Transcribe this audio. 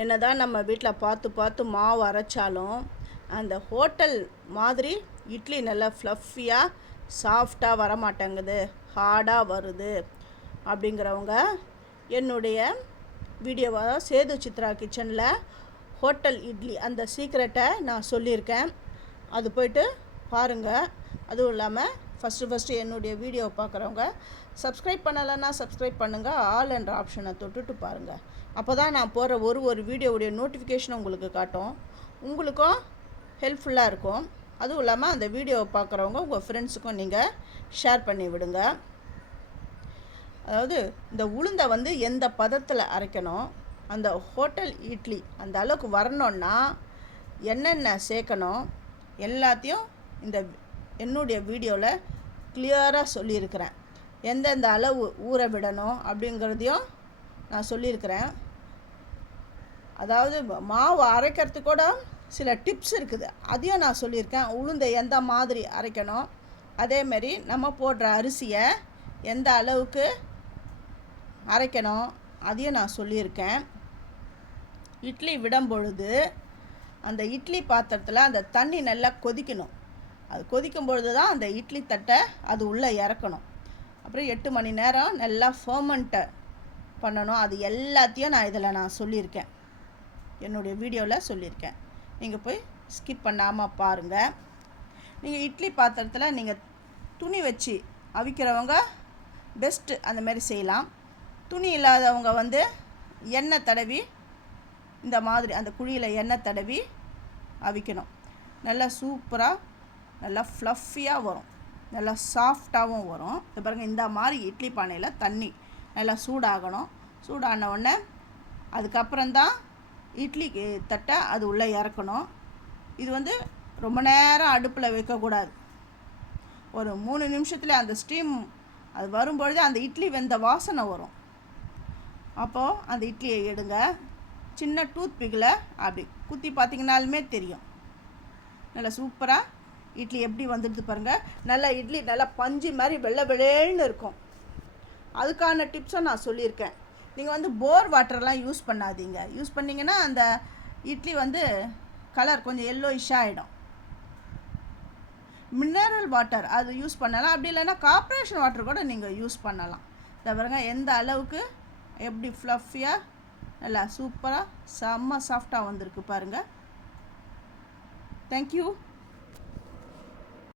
என்ன தான் நம்ம வீட்டில் பார்த்து பார்த்து மாவு அரைச்சாலும் அந்த ஹோட்டல் மாதிரி இட்லி நல்லா ஃப்ளஃபியாக சாஃப்டாக வர மாட்டேங்குது ஹார்டாக வருது. அப்படிங்கிறவங்க என்னுடைய வீடியோவை சேது சித்ரா கிச்சனில் ஹோட்டல் இட்லி அந்த சீக்ரெட்டை நான் சொல்லியிருக்கேன். அது போயிட்டு பாருங்கள் அதுவும் இல்லாமல் ஃபஸ்ட்டு ஃபஸ்ட்டு என்னுடைய வீடியோ பார்க்குறவங்க சப்ஸ்கிரைப் பண்ணலைன்னா சப்ஸ்கிரைப் பண்ணுங்கள் ஆல் என்ற ஆப்ஷனை தொட்டுட்டு பாருங்கள் அப்போ தான் நான் போகிற ஒரு ஒரு வீடியோவுடைய நோட்டிஃபிகேஷன் உங்களுக்கு காட்டும். உங்களுக்கும் ஹெல்ப்ஃபுல்லாக இருக்கும். அதுவும் இல்லாமல் அந்த வீடியோவை பார்க்குறவங்க உங்கள் ஃப்ரெண்ட்ஸுக்கும் நீங்கள் ஷேர் பண்ணி விடுங்க. அதாவது இந்த உளுந்தை வந்து எந்த பதத்தில் அரைக்கணும்? அந்த ஹோட்டல் இட்லி அந்த அளவுக்கு வரணுன்னா என்னென்ன சேர்க்கணும்? எல்லாத்தையும் இந்த என்னுடைய வீடியோவில் கிளியராக சொல்லியிருக்கிறேன். எந்தெந்த அளவு ஊற விடணும் அப்படிங்கிறதையும் நான் சொல்லியிருக்கிறேன். அதாவது மாவு அரைக்கிறது கூட சில டிப்ஸ் இருக்குது. அதையும் நான் சொல்லியிருக்கேன். உளுந்தை எந்த மாதிரி அரைக்கணும்? அதேமாரி நம்ம போடுற அரிசியை எந்த அளவுக்கு அரைக்கணும்? அதையும் நான் சொல்லியிருக்கேன். இட்லி விடும் பொழுது அந்த இட்லி பாத்திரத்தில் அந்த தண்ணி நல்லா கொதிக்கணும். அது கொதிக்கும் பொழுது தான் அந்த இட்லி தட்டை அது உள்ளே இறக்கணும். அப்புறம் எட்டு மணி நேரம் நல்லா ஃபர்மெண்ட்டை பண்ணணும். அது எல்லாத்தையும் நான் இதில் நான் சொல்லியிருக்கேன். என்னுடைய வீடியோவில் சொல்லியிருக்கேன். நீங்கள் போய் ஸ்கிப் பண்ணாமல் பாருங்கள். நீங்கள் இட்லி பாத்திரத்தில் நீங்கள் துணி வச்சு அவிக்கிறவங்க பெஸ்ட்டு அந்த மாதிரி செய்யலாம். துணி இல்லாதவங்க வந்து எண்ணெய் தடவி இந்த மாதிரி அந்த குழியில் எண்ணெய் தடவி அவிக்கணும். நல்லா சூப்பராக நல்லா ஃப்ளஃபியாக வரும். நல்லா சாஃப்டாகவும் வரும். இது பாருங்கள் இந்த மாதிரி இட்லி பானையில் தண்ணி நல்லா சூடாகணும். சூடான உடனே அதுக்கப்புறம்தான் இட்லி தட்டை அது உள்ளே இறக்கணும். இது வந்து ரொம்ப நேரம் அடுப்பில் வைக்கக்கூடாது. ஒரு மூணு நிமிஷத்தில் அந்த ஸ்டீம் அது வரும்பொழுது அந்த இட்லி வெந்த வாசனை வரும். அப்போது அந்த இட்லியை எடுங்க. சின்ன டூத் பிக்கில் அப்படி குத்தி பார்த்தீங்கனாலுமே தெரியும். நல்லா சூப்பராக இட்லி எப்படி வந்துடுது பாருங்கள் நல்லா இட்லி நல்லா பஞ்சு மாதிரி வெள்ளை வெள்ளேன்னு இருக்கும். அதுக்கான டிப்ஸை நான் சொல்லியிருக்கேன். நீங்கள் வந்து போர் வாட்டர்லாம் யூஸ் பண்ணாதீங்க. யூஸ் பண்ணிங்கன்னா அந்த இட்லி வந்து கலர் கொஞ்சம் எல்லோயிஷாக ஆகிடும் மினரல் வாட்டர் அது யூஸ் பண்ணலாம். அப்படி இல்லைன்னா கார்பரேஷன் வாட்டர் கூட நீங்கள் யூஸ் பண்ணலாம். இந்த பாருங்க எந்த அளவுக்கு எப்படி ஃப்ளஃபியாக நல்லா சூப்பராக செம்ம சாஃப்டாக வந்திருக்கு பாருங்கள் தேங்க்யூ